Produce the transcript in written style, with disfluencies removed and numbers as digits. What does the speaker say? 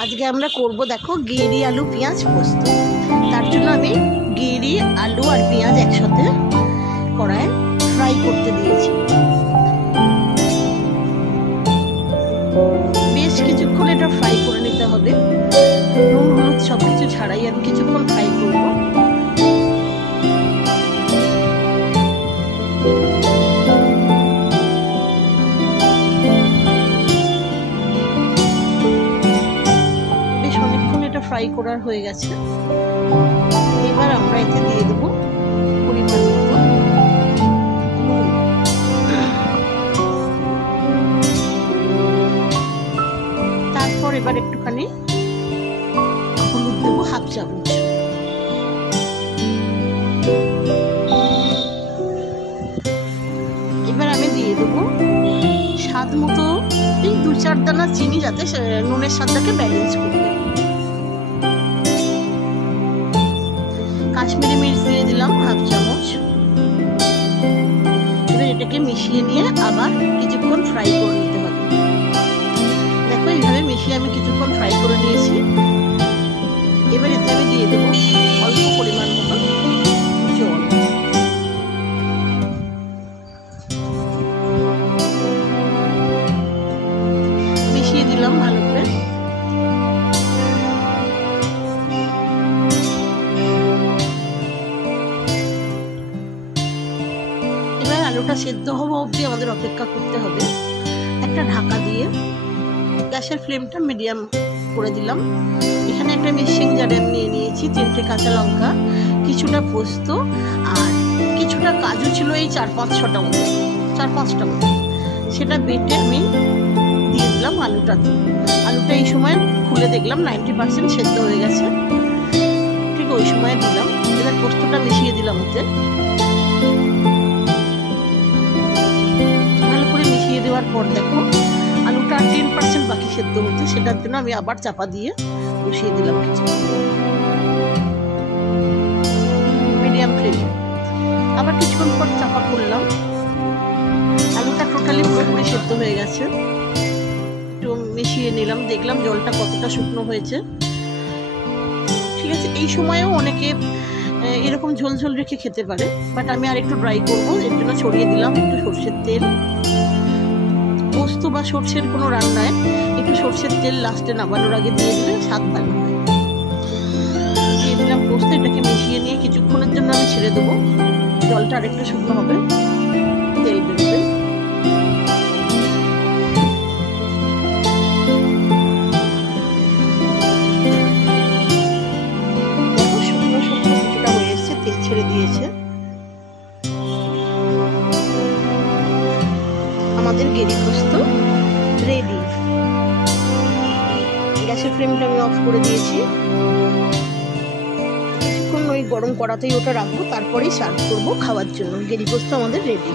আজকে আমরা করব দেখো গেরি আলু পেঁয়াজ পোস্ত। তার জন্য আমি গেরি আলু আর পেঁয়াজ একসাথে কড়াইয়ে ফ্রাই করতে দিয়েছি। বেশ কিছুক্ষণ এটা ফ্রাই করে নিতে হবে, নুন হলুদ সব কিছু ছাড়াই আমি কিছুক্ষণ ফ্রাই করব। ফ্রাই করার হয়ে গেছে। এবার আমরা এতে দিয়ে দেবো পরিমাণ মতো নুন, তারপর এবার একটুখানি হলুদ দেবো হাফ চামচ, এবার আমি দিয়ে দেবো স্বাদ মতো এই 2-4 দানা চিনি, যাতে নুনের স্বাদটাকে ব্যালেন্স করবে। কাশ্মীরি মির্চ দিয়ে দিলাম হাফ চামচ। এবার এটাকে মিশিয়ে নিয়ে আবার কিছুক্ষণ ফ্রাই করে নিতে হবে। দেখো এইভাবে মিশিয়ে আমি কিছুক্ষণ ফ্রাই করে নিয়েছি। এবার এতে আমি দিয়ে দেবো অল্প পরিমাণ মতো জল। মিশিয়ে দিলাম ভালো করে। আলুটা সেদ্ধ হওয়া অবধি আমাদের অপেক্ষা করতে হবে। একটা ঢাকা দিয়ে গ্যাসের ফ্লেমটা মিডিয়াম করে দিলাম। এখানে একটা মিক্সিং জারে আমি নিয়ে নিয়েছি 3টে কাঁচা লঙ্কা, কিছুটা পোস্ত আর কিছুটা কাজু ছিল, এই 4-5-6টা মতো, 4-5টা মতো। সেটা বেটে আমি দিয়ে দিলাম আলুটাতে। আলুটা এই সময় খুলে দেখলাম 90% সেদ্ধ হয়ে গেছে, ঠিক ওই সময় দিলাম। এবার পোস্তটা মিশিয়ে দিলাম ওতে। দেওয়ার পর দেখো আলুটা 10% বাকি সেদ্ধ হচ্ছে, সেটার জন্য আমি আবার চাপা দিয়ে বসিয়ে দিলাম কিছু মিডিয়াম ফ্লেমে। আবার কিছুক্ষণ পর চাপা করলাম। আলুটা টোটালি পুরোপুরি সেদ্ধ হয়ে গেছে। একটু মিশিয়ে নিলাম, দেখলাম জলটা কতটা শুকনো হয়েছে। ঠিক আছে, এই সময়েও অনেকে এরকম ঝোল ঝোল রেখে খেতে পারে, বাট আমি আর একটু ড্রাই করবো, এর জন্য ছড়িয়ে দিলাম একটু সর্ষের তেল। পোস্ত বা সর্ষের কোনো রান্নায় একটু সর্ষের তেল লাস্টে নামানোর আগে দিয়ে দিলে স্বাদ ভালো হয়। দিয়ে দিলাম পোস্ত, এটাকে মিশিয়ে নিয়ে কিছুক্ষণের জন্য আমি ছেড়ে দেবো। জলটা আর একটু শুকনো হবে, তেল বেরোবে। দেখো শুকনো শুকনো কিছুটা হয়ে এসছে, তেল ছেড়ে দিয়েছে। আমাদের গেরি পোস্ত রেডি। গ্যাসের ফ্লেমটা আমি অফ করে দিয়েছি। কিছুক্ষণ ওই গরম কড়াতেই ওটা রাখবো, তারপরেই সার্ভ করবো খাওয়ার জন্য। গেরি পোস্ত আমাদের রেডি।